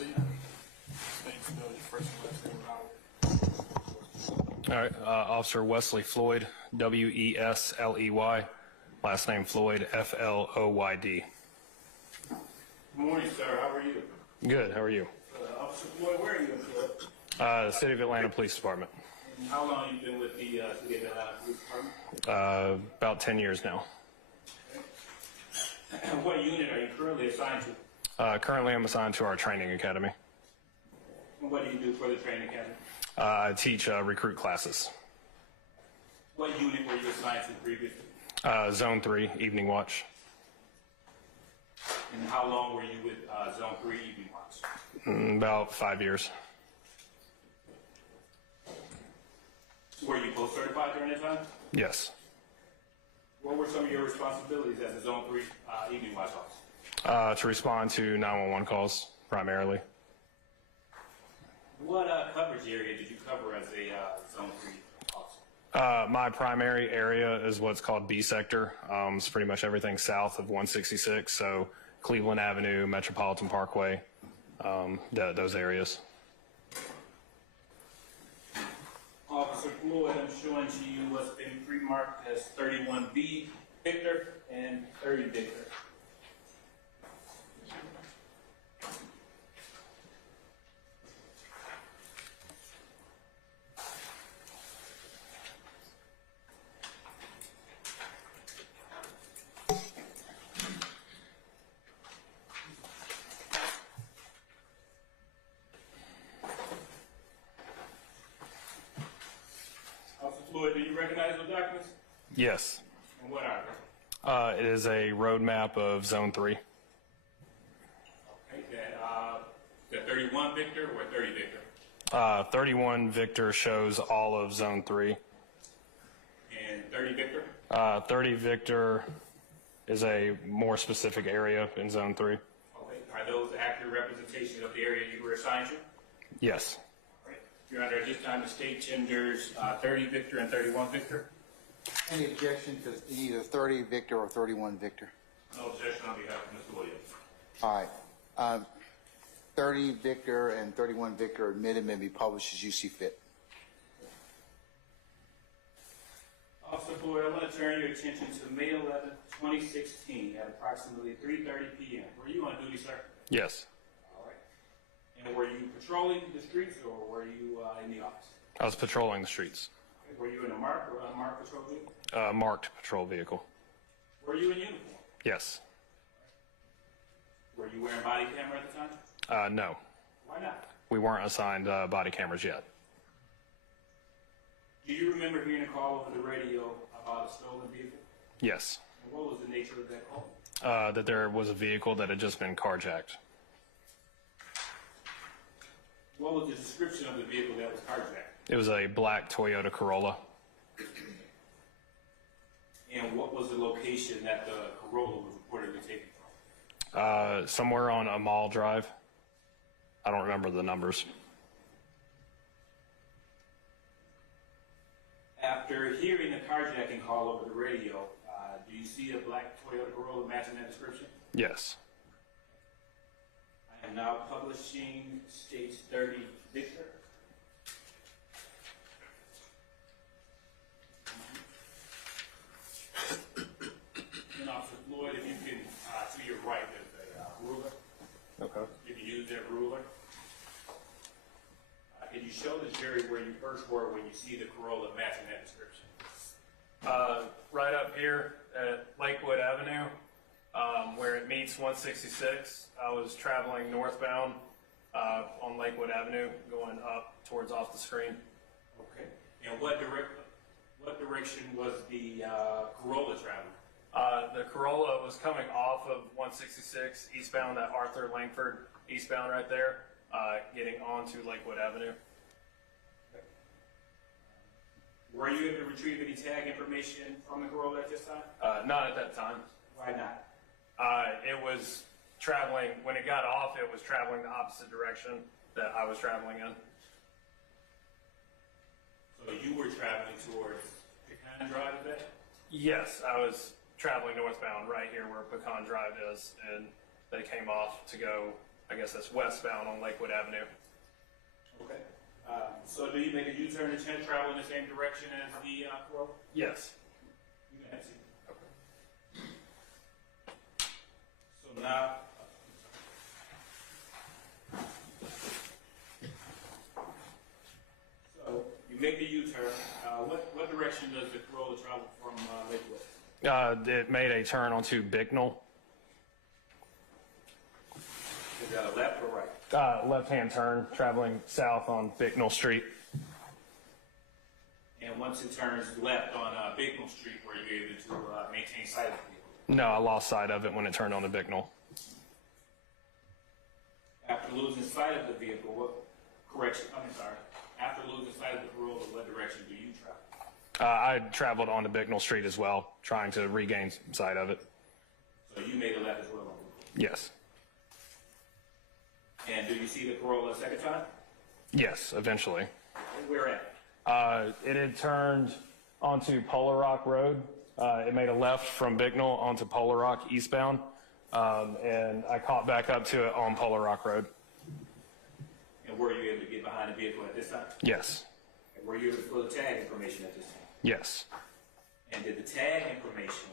proceed. Spell your first and last name. All right, Officer Wesley Floyd, W-E-S-L-E-Y, last name Floyd, F-L-O-Y-D. Good morning, sir. How are you? Good, how are you? Officer Floyd, where are you employed? The City of Atlanta Police Department. And how long have you been with the City of Atlanta Police Department? About 10 years now. And what unit are you currently assigned to? Currently, I'm assigned to our training academy. And what do you do for the training academy? I teach recruit classes. What unit were you assigned to previously? Zone 3, evening watch. And how long were you with Zone 3 evening watch? About 5 years. Were you post-certified during that time? Yes. What were some of your responsibilities as a Zone 3 evening watch officer? To respond to 911 calls, primarily. What coverage area did you cover as a Zone 3 officer? My primary area is what's called B sector. It's pretty much everything south of 166, so Cleveland Avenue, Metropolitan Parkway, those areas. Officer Floyd, I'm showing to you what's been pre-marked as 31B Victor and 30 Victor. Floyd, do you recognize those documents? Yes. And what are they? It is a roadmap of Zone 3. Okay, that 31 Victor or 30 Victor? 31 Victor shows all of Zone 3. And 30 Victor? 30 Victor is a more specific area in Zone 3. Okay, are those accurate representations of the area you were assigned to? Yes. Your Honor, at this time, the state tenders 30 Victor and 31 Victor. Any objection to either 30 Victor or 31 Victor? No objection on behalf of Mr. Williams. All right. 30 Victor and 31 Victor admitted may be published as you see fit. Officer Floyd, I want to turn your attention to May 11, 2016 at approximately 3:30 p.m. Were you on duty, sir? Yes. And were you patrolling the streets or were you in the office? I was patrolling the streets. Were you in a marked or unmarked patrol vehicle? Marked patrol vehicle. Were you in uniform? Yes. Were you wearing body camera at the time? No. Why not? We weren't assigned body cameras yet. Do you remember hearing a call over the radio about a stolen vehicle? Yes. And what was the nature of that call? That there was a vehicle that had just been carjacked. What was the description of the vehicle that was carjacked? It was a black Toyota Corolla. And what was the location that the Corolla was reportedly taken from? Somewhere on Amal Drive. I don't remember the numbers. After hearing the carjacking call over the radio, do you see a black Toyota Corolla matching that description? Yes. I am now publishing states 30 Victor. And Officer Floyd, if you can, to your right, there's a ruler. Okay. You can use that ruler. Can you show the jury where you first were when you see the Corolla matching that description? Right up here at Lakewood Avenue, where it meets 166. I was traveling northbound on Lakewood Avenue, going up towards off the screen. Okay. And what direction was the Corolla traveling? The Corolla was coming off of 166 eastbound at Arthur Langford, eastbound right there, getting onto Lakewood Avenue. Okay. Were you able to retrieve any tag information from the Corolla at this time? Not at that time. Why not? It was traveling, when it got off, it was traveling the opposite direction that I was traveling in. So you were traveling towards Pecan Drive, is that? Yes, I was traveling northbound right here where Pecan Drive is, and they came off to go I guess that's westbound on Lakewood Avenue. Okay. So do you make a U-turn and travel in the same direction as the Corolla? Yes. You can have it. Okay. So now, so you make the U-turn. What direction does the Corolla travel from Lakewood? It made a turn onto Bicknell. Is that a left or right? Left-hand turn, traveling south on Bicknell Street. And once it turns left on Bicknell Street, were you able to maintain sight of the vehicle? No, I lost sight of it when it turned onto Bicknell. After losing sight of the vehicle, after losing sight of the Corolla, what direction do you travel? I traveled onto Bicknell Street as well, trying to regain sight of it. So you made a left as well? Yes. And do you see the Corolla a second time? Yes, eventually. Where at? It had turned onto Polar Rock Road. It made a left from Bicknell onto Polar Rock eastbound, and I caught back up to it on Polar Rock Road. And were you able to get behind the vehicle at this time? Yes. And were you able to pull the tag information at this time? Yes. And did the tag information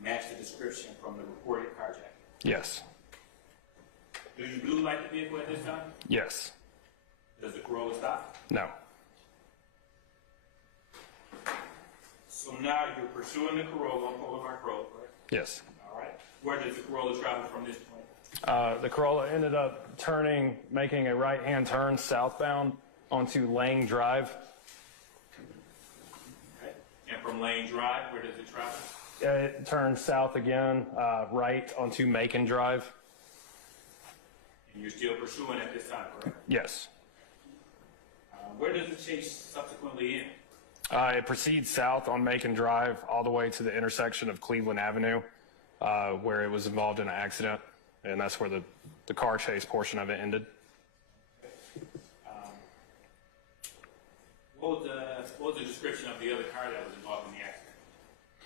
match the description from the reported carjacking? Yes. Do you blue light the vehicle at this time? Yes. Does the Corolla stop? No. So now you're pursuing the Corolla on Polar Rock Road, correct? Yes. All right. Where does the Corolla travel from this point? The Corolla ended up making a right-hand turn southbound onto Lang Drive. Okay. And from Lane Drive, where does it travel? It turned south again, right onto Macon Drive. And you're still pursuing at this time, correct? Yes. Where does the chase subsequently end? It proceeds south on Macon Drive all the way to the intersection of Cleveland Avenue, where it was involved in an accident, and that's where the car chase portion of it ended. What was the description of the other car that was involved in the accident?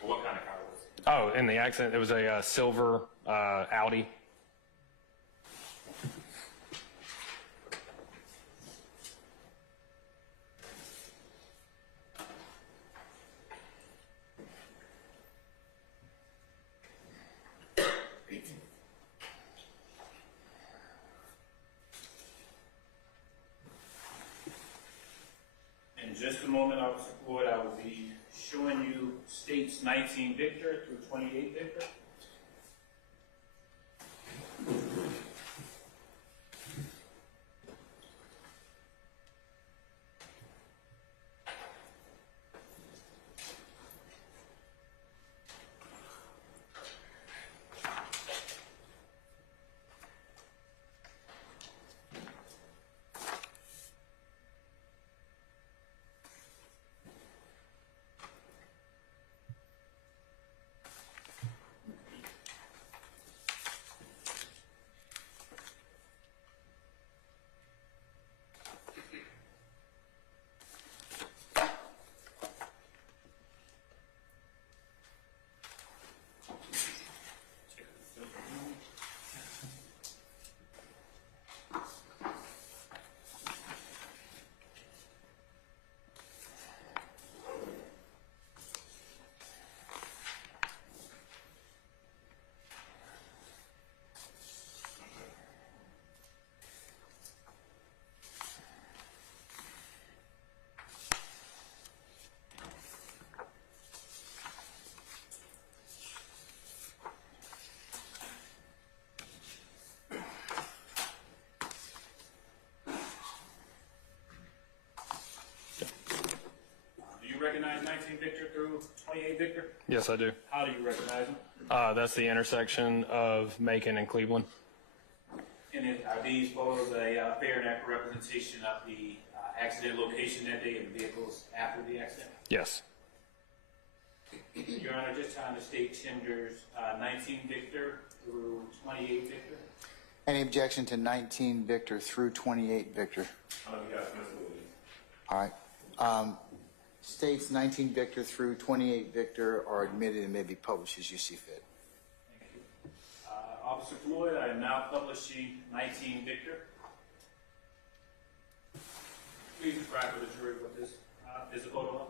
Or what kind of car was it? Oh, in the accident, it was a silver Audi. In just a moment, Officer Floyd, I will be showing you states 19 Victor through 28 Victor. Recognize 19 Victor through 28 Victor? Yes, I do. How do you recognize them? That's the intersection of Macon and Cleveland. And are these photos a fair and accurate representation of the accident location that day and the vehicles after the accident? Yes. Your Honor, just time to state tenders 19 Victor through 28 Victor. Any objection to 19 Victor through 28 Victor? Yes, Mr. Williams. All right. States 19 Victor through 28 Victor are admitted and may be published as you see fit. Thank you. Officer Floyd, I am now publishing 19 Victor. Please describe to the jury what this is a photo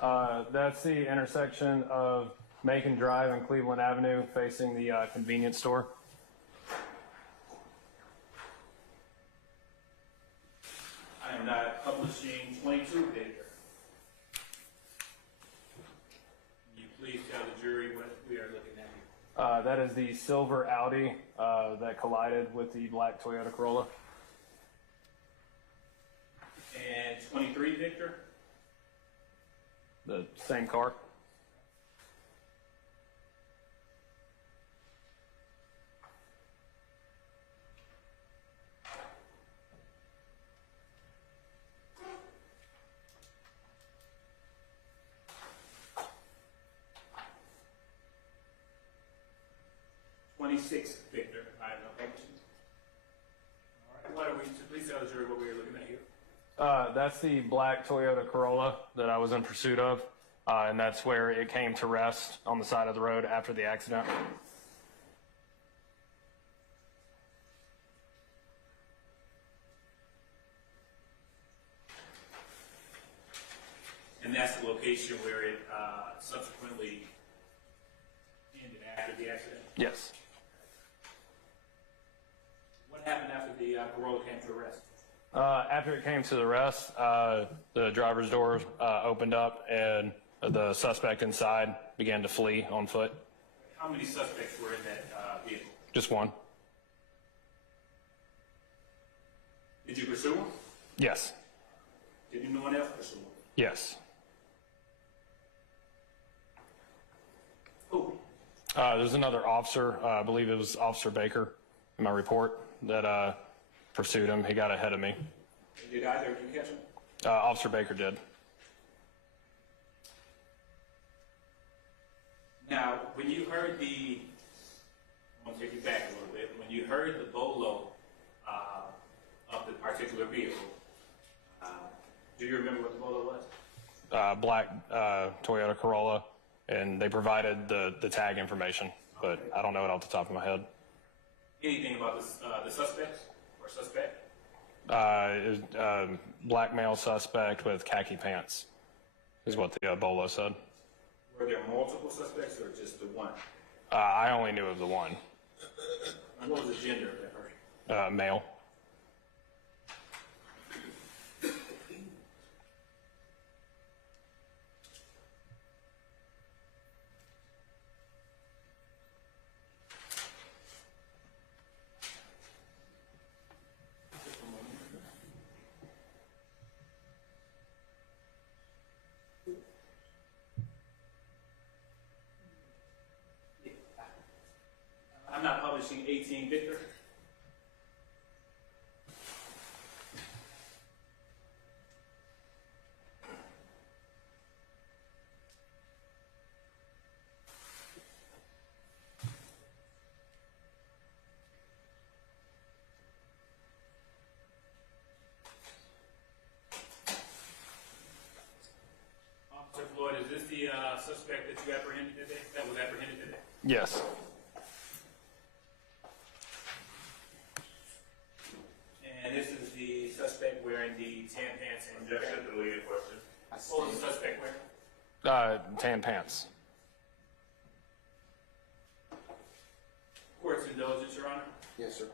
of. That's the intersection of Macon Drive and Cleveland Avenue facing the convenience store. I am now publishing 22 Victor. Can you please tell the jury what we are looking at here? That is the silver Audi that collided with the black Toyota Corolla. And 23 Victor. The same car. Victor. I have no publishing. All right. What are we? Please tell the jury what we are looking at here. That's the black Toyota Corolla that I was in pursuit of, and that's where it came to rest on the side of the road after the accident. And that's the location where it subsequently ended after the accident? Yes. What happened after the Corolla came to arrest? After it came to the rest, the driver's door opened up and the suspect inside began to flee on foot. How many suspects were in that vehicle? Just one. Did you pursue him? Yes. Did anyone else pursue him? Yes. Who? There's another officer, I believe it was Officer Baker in my report, that pursued him. He got ahead of me. Did either of you catch him? Officer Baker did. Now, when you heard the, I'm going to take you back a little bit. When you heard the bolo of the particular vehicle, do you remember what the bolo was? Black Toyota Corolla, and they provided the tag information, but I don't know it off the top of my head. Anything about the suspects or suspect? It was, black male suspect with khaki pants is what the bolo said. Were there multiple suspects or just the one? I only knew of the one. And what was the gender of that person? Male. I'm not publishing 18 Victor. Officer Floyd, is this the suspect that you apprehended today? That was apprehended today? Yes. And this is the suspect wearing the tan pants and Objection, deleted question. what was the suspect wearing? Tan pants. Court's indulgence, Your Honor. Yes, sir.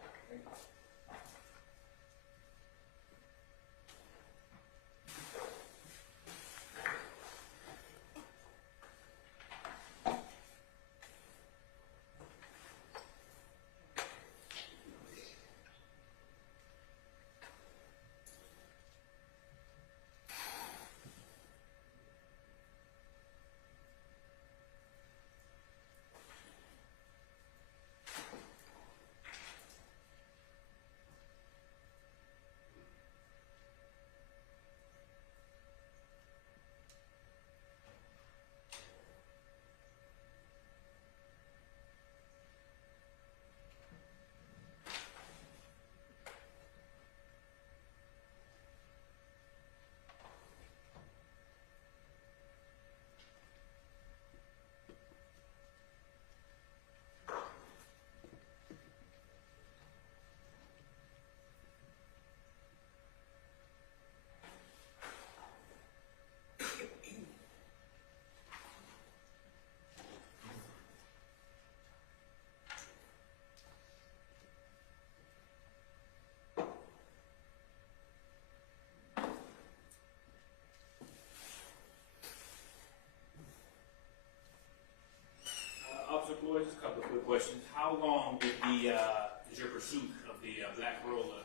Floyd, just a couple of quick questions. How long did your pursuit of the black Corolla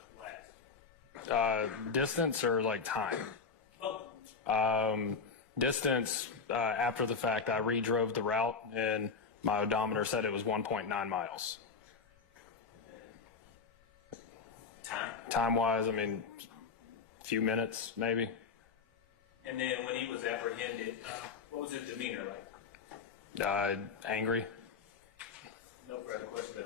last? Distance or like time? Oh, Distance, after the fact, I redrove the route and my odometer said it was 1.9 miles. time. Time-wise, I mean, a few minutes, maybe. And then when he was apprehended, what was his demeanor like? Angry. No further questions at